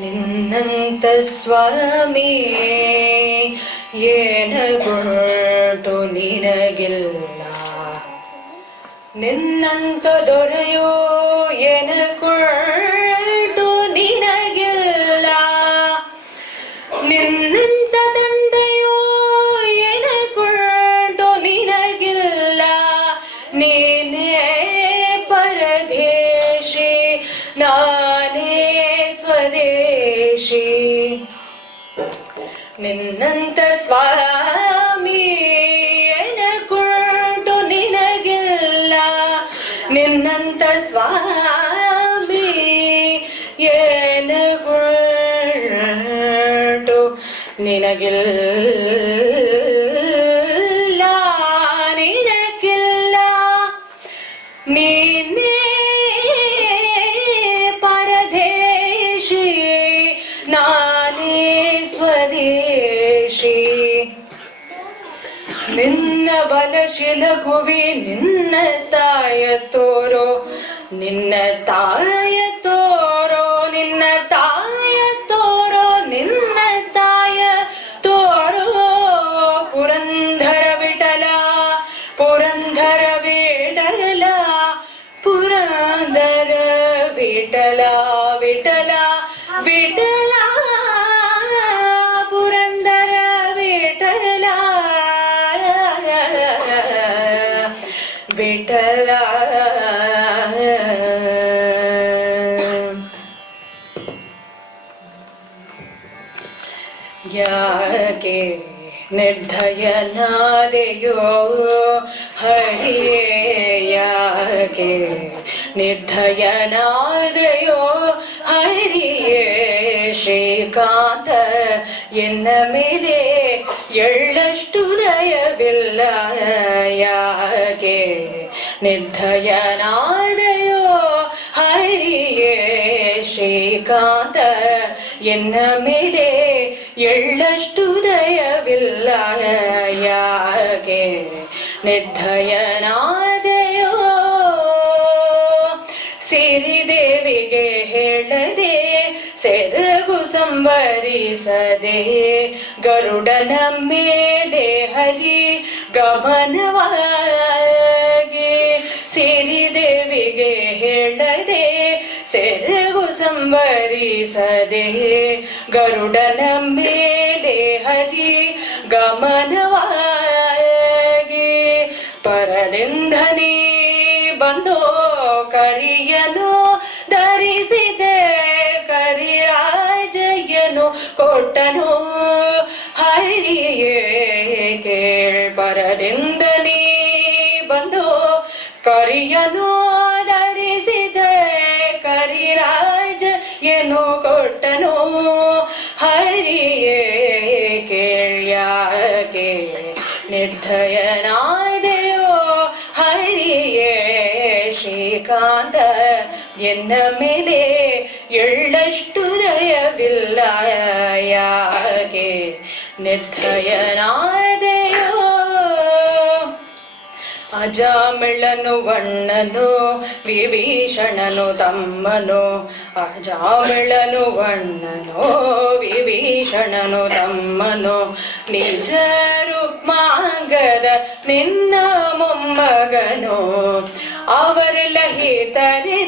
ನಿನ್ನಂತ ಸ್ವಾಮಿ ಏನಗುಂಟು ನಿನಗಿಲ್ಲ, ನಿನ್ನಂತ ದೊರೆಯೋ ಏನಗುಂಟು ನಿನಗಿಲ್ಲ, ನಿನ್ನಂತ ತಂದೆಯೋ ಏನಗುಂಟು ನಿನಗಿಲ್ಲ, ನೀನೇ ಪರದೇಶಿ ನಾನೇ ಸ್ವದೇಶಿ. ನಿನ್ನಂತ ಸ್ವಾಮಿ ಏನಗುಂಟು ನಿನಗಿಲ್ಲ, ನಿನ್ನಂತ ಸ್ವಾಮಿ ಏನಗುಂಟು ನಿನಗಿಲ್ಲ, ನಿನಗಿಲ್ಲ, ನೀನೇ ಪರದೇಶಿ ನಾನೇ ಸ್ವದೇಶಿ. ನಿನ್ನ ಬಲಶಿಲಗುವಿ ನಿನ್ನ ತಾಯ ತೋರೋ, ನಿನ್ನ ತಾಯ ತೋರೋ, ನಿನ್ನ ತಾಯ ತೋರೋ, ನಿನ್ನ ತಾಯ ತೋರೋ. ಪುರಂದರ ವಿಠಲ, ಪುರಂದರ ವಿಠಲ, ಪುರಂದರ ವಿಠಲ, ವಿಠಲ ವಿಠಲ, ಪುರಂದರ ವಿಠಲ ವಿಠಲ. ಯಾಕೆ ನಿರ್ದಯನಾದೆಯೋ ಹರಿಯೇ, ಯಾಕೆ ನಿರ್ದಯನಾದೆಯೋ ಹರಿಯೇ. ಶ್ರೀಕಾಂತ ಎನ್ನ ಮೇಲೆ ಎಳ್ಳಷ್ಟು ದಯವಿಲ್ಲ, ಯಾಕೆ ನಿರ್ದಯನಾದೆಯೋ ಹರಿಯೇ. ಶ್ರೀಕಾಂತ ಎನ್ನ ಮೇಲೆ ಎಳ್ಳಷ್ಟು ದಯವಿಲ್ಲ, ಯಾಕೆ ನಿರ್ದಯನಾದೆಯೋ. ಸಿರಿದೇವಿಗೆ ಹೇಳದೆ ಸೆರಗು ಸಂವರಿಸದೆ, ಗರುಡನ ಮೇಲೆ ಹರಿ ಗಮನವಾಗಿ. ಸಿರಿದೇವಿಗೆ ಹೇಳದೆ ಸೆರಗು ಸಂವರಿಸದೆ, ಗರುಡನ ಮೇಲೆ ಹರಿ ಗಮನವಾಗಿ. ಪರದಿಂದ ನೀ ಬಂದೋ ಕರಿಯನು ಧರಿಸಿದೆ, ಕರಿರಾಜಯ್ಯನು ಕೊಟ್ಟನು ಹರಿಯೇ. ಕೇಳ್ಪರದಿಂದ ನೀ ಬಂದೋ ಕರಿಯನು ಧರಿಸಿದೆ, ಕರಿರಾಜಯ್ಯನು ಕೊಟ್ಟನು ಹರಿಯೇ. ಕೇಳ್ಯಾಕೆ ನಿರ್ದಯನಾದೆಯೋ ಹರಿಯೇ. ಶ್ರೀಕಾಂತ ಎನ್ನ ಮೇಲೆ ಎಳ್ಳಷ್ಟು ದಯವಿಲ್ಲ, ಯಾಕೆ ನಿರ್ದಯನಾದೆಯೋ. ಅಜಾಮಿಳನು ವಣ್ಣನು ವಿಭೀಷಣನು ತಮ್ಮನು, ಅಜಾಮಿಳನು ವಣ್ಣನು ವಿಭೀಷಣನು ತಮ್ಮನು. ನಿಜ ರುಕ್ಮಾಂಗದ ನಿನ್ನ ಮೊಮ್ಮಗನು, ಅವರೆಲ್ಲ ಹಿತರೇ